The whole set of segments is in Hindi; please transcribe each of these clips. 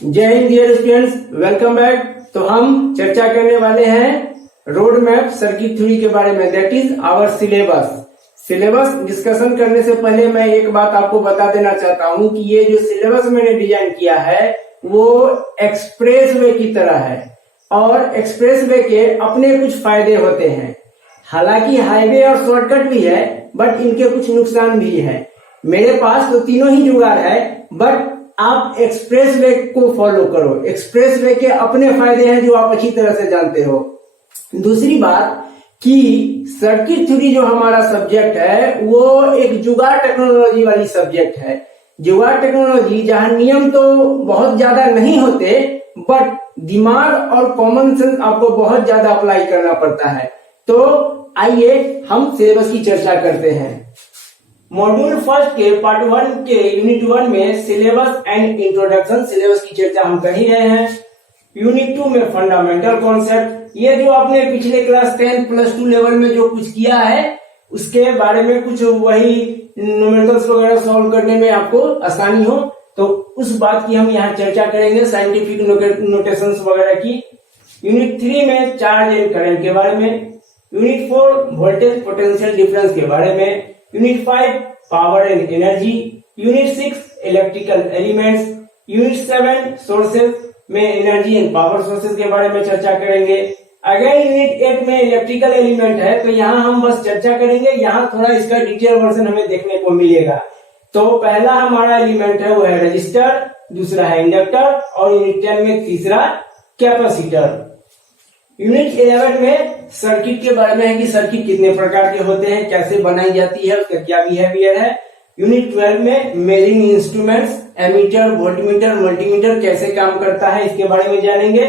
जय हिंद डियर स्टूडेंट्स, वेलकम बैक। तो हम चर्चा करने वाले हैं रोड मैप सर्किट थ्योरी के बारे में, that is our syllabus discussion करने से पहले मैं एक बात आपको बता देना चाहता हूं कि ये जो सिलेबस मैंने डिजाइन किया है वो एक्सप्रेस वे की तरह है और एक्सप्रेस वे के अपने कुछ फायदे होते हैं। हालांकि हाईवे और शॉर्टकट भी है बट इनके कुछ नुकसान भी है। मेरे पास तो तीनों ही जुगाड़ है बट आप एक्सप्रेस वे को फॉलो करो। एक्सप्रेस वे के अपने फायदे हैं जो आप अच्छी तरह से जानते हो। दूसरी बात कि सर्किट थ्योरी जो हमारा सब्जेक्ट है वो एक जुगाड़ टेक्नोलॉजी वाली सब्जेक्ट है। जुगाड़ टेक्नोलॉजी जहां नियम तो बहुत ज्यादा नहीं होते बट दिमाग और कॉमन सेंस आपको बहुत ज्यादा अप्लाई करना पड़ता है। तो आइए हम सिलेबस की चर्चा करते हैं। मॉड्यूल फर्स्ट के पार्ट 1 के यूनिट 1 में सिलेबस एंड इंट्रोडक्शन सिलेबस की चर्चा हम कर ही रहे हैं। यूनिट 2 में फंडामेंटल कॉन्सेप्ट, ये जो आपने पिछले क्लास 10 प्लस 2 लेवल में जो कुछ किया है उसके बारे में कुछ वही न्यूमेरिकल्स वगैरह सॉल्व करने में आपको आसानी हो तो उस बात की हम यहाँ चर्चा करेंगे, साइंटिफिक नोटेशंस वगैरह की। यूनिट 3 में चार्ज एंड करंट के बारे में। यूनिट 4 वोल्टेज पोटेंशियल डिफरेंस के बारे में। Unit 5 power and energy. Unit 6 electrical elements. Unit 7 sources में एनर्जी एंड पावर सोर्सेज के बारे में चर्चा करेंगे। अगेन यूनिट 8 में इलेक्ट्रिकल एलिमेंट है तो यहाँ हम बस चर्चा करेंगे, यहाँ थोड़ा इसका डिटेल वर्जन हमें देखने को मिलेगा। तो पहला हमारा एलिमेंट है वो है रजिस्टर, दूसरा है इंडक्टर और यूनिट 10 में तीसरा कैपेसिटर। यूनिट 11 में सर्किट के बारे में है कि सर्किट कितने प्रकार के होते हैं, कैसे बनाई जाती है, उसका क्या बिहेवियर है। यूनिट 12 में measuring instruments, ammeter, voltmeter, multimeter कैसे काम करता है इसके बारे में जानेंगे।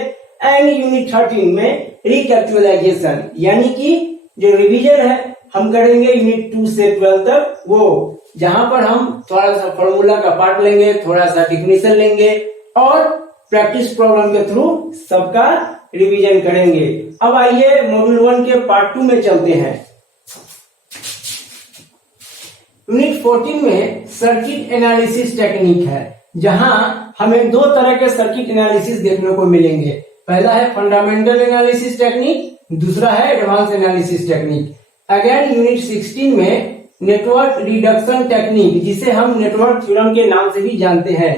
एंड यूनिट 13 में रिकैपिचुलाइजेशन यानी कि जो रिवीजन है हम करेंगे यूनिट 2 से 12 तक, वो जहां पर हम थोड़ा सा फॉर्मूला का पार्ट लेंगे, थोड़ा सा डिफिनेशन लेंगे और प्रैक्टिस प्रॉब्लम के थ्रू सबका रिवीजन करेंगे। अब आइए मॉड्यूल 1 के पार्ट 2 में चलते हैं। यूनिट 14 में सर्किट एनालिसिस टेक्निक है जहां हमें दो तरह के सर्किट एनालिसिस देखने को मिलेंगे। पहला है फंडामेंटल एनालिसिस टेक्निक, दूसरा है advance analysis technique. Again unit 16 में नेटवर्क रिडक्शन टेक्निक जिसे हम नेटवर्क थ्योरम के नाम से भी जानते हैं।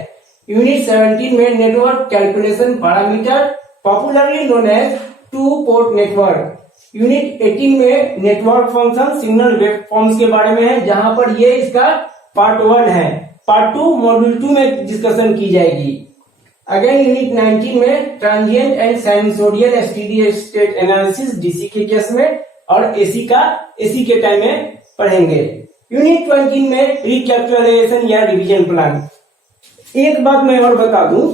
यूनिट 17 में network calculation parameter popularly known as two port network. Unit 18 में नेटवर्क फंक्शन सिग्नल वेवफॉर्म्स के बारे में है जहां पर ये इसका पार्ट 1 है। पार्ट 2 मॉड्यूल 2 में डिस्कशन की जाएगी। अगेन यूनिट 19 में transient and sinusoidal steady state analysis DC के केस में और एसी के टाइम में पढ़ेंगे। यूनिट 20 में रिकैपिचुलाइजेशन या रिवीजन प्लान। एक बात मैं और बता दूं,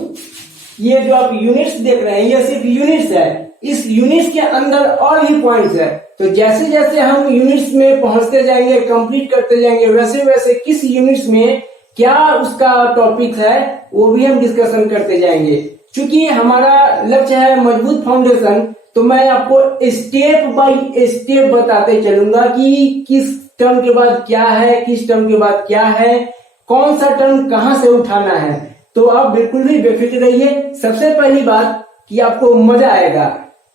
ये जो आप यूनिट्स देख रहे हैं ये सिर्फ यूनिट्स है, इस यूनिट्स के अंदर और भी पॉइंट्स है। तो जैसे जैसे हम यूनिट्स में पहुंचते जाएंगे, कंप्लीट करते जाएंगे, वैसे वैसे किस यूनिट्स में क्या उसका टॉपिक है वो भी हम डिस्कशन करते जाएंगे। क्योंकि हमारा लक्ष्य है मजबूत फाउंडेशन तो मैं आपको स्टेप बाय स्टेप बताते चलूंगा कि किस टर्म के बाद क्या है, किस टर्म के बाद क्या है, कौन सा टर्म कहां से उठाना है। तो आप बिल्कुल भी बेफिक्र रहिए। सबसे पहली बात कि आपको मजा आएगा।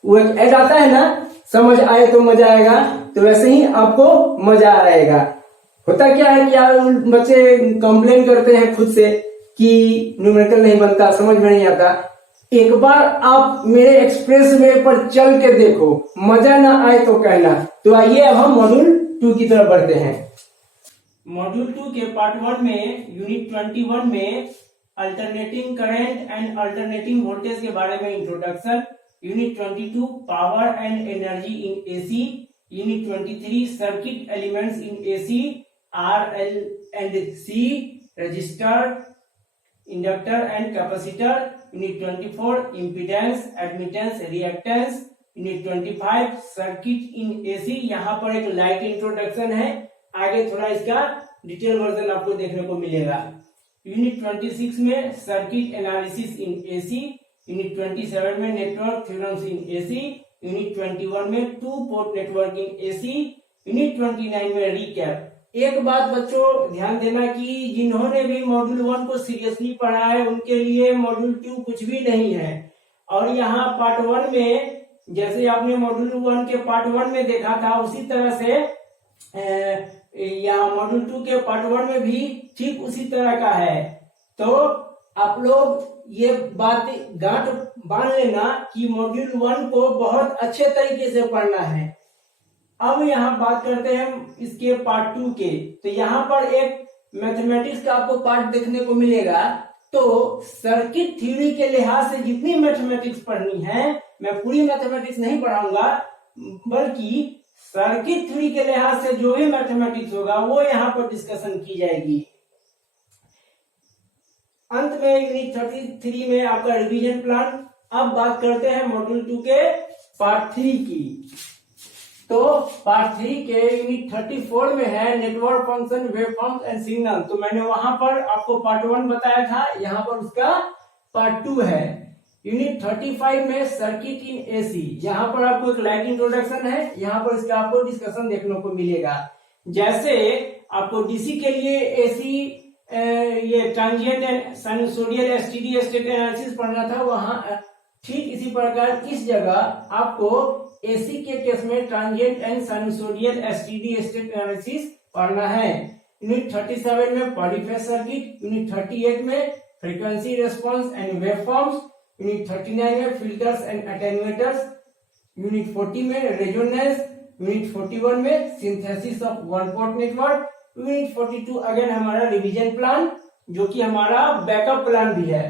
वो एक ऐड आता है ना, समझ आए तो मजा आएगा, तो वैसे ही आपको मजा आएगा। होता क्या है कि बच्चे कंप्लेन करते हैं खुद से कि न्यूमेरिकल नहीं बनता, समझ में नहीं आता। एक बार आप मेरे एक्सप्रेस वे पर चल के देखो, मजा ना आए तो कहना। तो आइए अब हम मॉड्यूल 2 की तरफ बढ़ते हैं। मॉड्यूल 2 के पार्ट 1 में यूनिट 21 में alternating current and alternating voltage के बारे में introduction. Unit 22 power and energy in AC. Unit 23 circuit elements in AC, R L and C, resistor, inductor and capacitor. Unit 24 impedance, admittance, reactance. Unit 25 circuit in AC, यहाँ पर एक लाइट इंट्रोडक्शन है, आगे थोड़ा इसका डिटेल वर्जन आपको देखने को मिलेगा। यूनिट 26 में circuit analysis in AC. Unit 27 में नेटवर्क थ्योरम्स इन एसी। यूनिट 21 में to port network in AC. Unit 29 में रिकैप एक बात बच्चों ध्यान देना कि जिन्होंने भी मॉड्यूल 1 को सीरियसली पढ़ा है उनके लिए मॉड्यूल 2 कुछ भी नहीं है। और यहाँ पार्ट 1 में जैसे आपने मॉड्यूल 1 के पार्ट 1 में देखा था उसी तरह से यहाँ मॉड्यूल 2 के पार्ट 1 में भी ठीक उसी तरह का है। तो आप लोग ये बात गांठ बांध लेना कि मॉड्यूल 1 को बहुत अच्छे तरीके से पढ़ना है। अब यहाँ बात करते हैं इसके पार्ट 2 के। तो यहाँ पर एक मैथमेटिक्स का आपको पार्ट देखने को मिलेगा। तो सर्किट थ्योरी के लिहाज से जितनी मैथमेटिक्स पढ़नी है, मैं पूरी मैथमेटिक्स नहीं पढ़ाऊंगा, बल्कि सर्किट थ्योरी के लिहाज से जो भी मैथमेटिक्स होगा वो यहाँ पर डिस्कशन की जाएगी। अंत में यूनिट 33 में आपका रिवीजन प्लान। अब बात करते हैं मॉड्यूल 2 के पार्ट 3 की। तो पार्ट 3 के यूनिट 34 में है network function, waveforms and signal. तो मैंने वहां पर आपको पार्ट 1 बताया था, यहाँ पर उसका पार्ट 2 है। यूनिट 35 में सर्किट इन एसी, यहाँ पर आपको एक लाइट इंट्रोडक्शन है, यहाँ पर इसका आपको डिस्कशन देखने को मिलेगा। जैसे आपको डीसी के लिए एसी ये transient and sinusoidal steady state analysis पढ़ना था, वहां ठीक इसी प्रकार इस जगह आपको एसी के केस में transient and sinusoidal steady state analysis पढ़ना है। यूनिट 37 में पॉलीफेज सर्किट, यूनिट 38 में frequency response and waveforms, unit 39 में फिल्टर्स एंड अटेन्यूएटर्स, यूनिट 40 में रेजोनेंस, यूनिट 41 में synthesis of one port network, unit 42 again हमारा रिवीजन प्लान जो कि हमारा बैकअप प्लान भी है।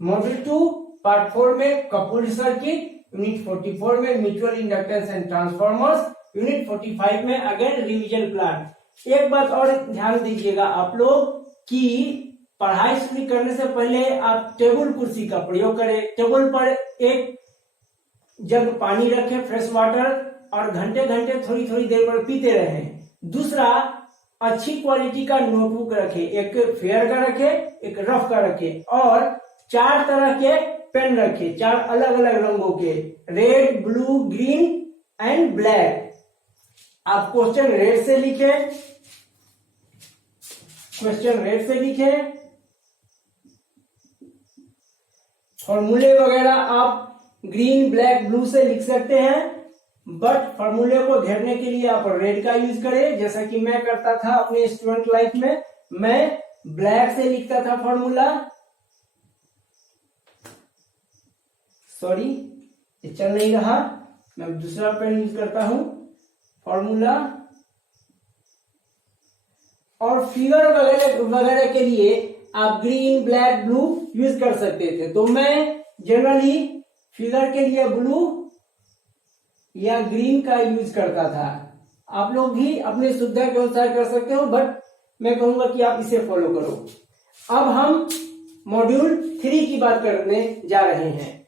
मॉड्यूल 2 पार्ट 4 में कपल्ड सर्किट, यूनिट 44 में mutual inductance and transformers, unit 45 में अगेन रिवीजन प्लान। एक बात और ध्यान दीजिएगा आप लोग कि पढ़ाई शुरू करने से पहले आप टेबल कुर्सी का प्रयोग करें। टेबल पर एक जग पानी रखें, फ्रेश वाटर, और घंटे घंटे थोड़ी थोड़ी देर पर पीते रहें। दूसरा, अच्छी क्वालिटी का नोटबुक रखें, एक फेयर का रखें, एक रफ का रखें, और 4 तरह के पेन रखें, 4 अलग अलग रंगों के, red, blue, green and black. आप क्वेश्चन रेड से लिखें, फॉर्मूले वगैरह आप ग्रीन, ब्लैक, ब्लू से लिख सकते हैं, बट फॉर्मूले को घेरने के लिए आप रेड का यूज करें, जैसा कि मैं करता था अपने स्टूडेंट लाइफ में। मैं ब्लैक से लिखता था फॉर्मूला, सॉरी ये चल नहीं रहा, मैं दूसरा पेन यूज करता हूं फॉर्मूला। और फिगर वगैरह के लिए आप ग्रीन, ब्लैक, ब्लू यूज कर सकते थे। तो मैं जनरली फिगर के लिए ब्लू या ग्रीन का यूज करता था। आप लोग भी अपनी सुविधा के अनुसार कर सकते हो, बट मैं कहूंगा कि आप इसे फॉलो करो। अब हम मॉड्यूल 3 की बात करने जा रहे हैं।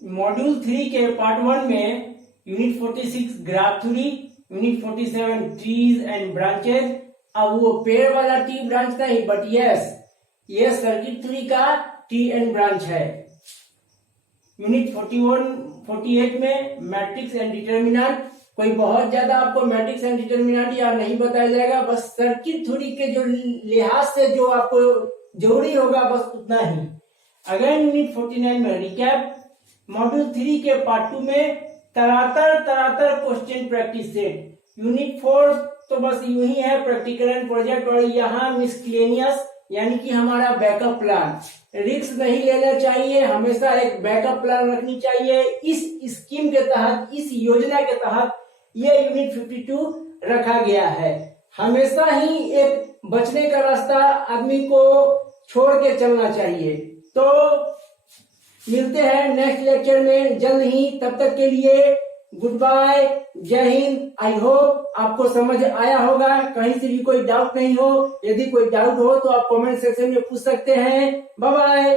मॉड्यूल 3 के पार्ट 1 में unit 46 graph theory, unit 47 trees and branches. अब वो पेड़ वाला टी ब्रांच नहीं, बट यस ये सर्किट थ्योरी का टी एंड ब्रांच है। यूनिट 48 में मैट्रिक्स एंड डिटर्मिनेंट। कोई बहुत ज्यादा आपको मैट्रिक्स एंड डिटर्मिनेंट या नहीं बताया जाएगा, बस सर्किट थ्योरी के जो लिहाज से जो आपको जरूरी होगा बस उतना ही। अगेन यूनिट 49 में रिकैप। मॉड्यूल 3 के पार्ट 2 में तरातर क्वेश्चन प्रैक्टिस सेट। यूनिट 4 तो बस यूं ही है, प्रैक्टिकल एंड प्रोजेक्ट, और यहाँ मिसक्लेनियस यानी कि हमारा बैकअप प्लान। रिस्क नहीं लेना चाहिए, हमेशा एक बैकअप प्लान रखनी चाहिए। इस स्कीम के तहत, इस योजना के तहत ये यूनिट 52 रखा गया है। हमेशा ही एक बचने का रास्ता आदमी को छोड़ के चलना चाहिए। तो मिलते हैं नेक्स्ट लेक्चर में जल्द ही, तब तक के लिए गुड बाय, जय हिंद। आई होप आपको समझ आया होगा, कहीं से भी कोई डाउट नहीं हो। यदि कोई डाउट हो तो आप कमेंट सेक्शन में पूछ सकते हैं। Bye bye.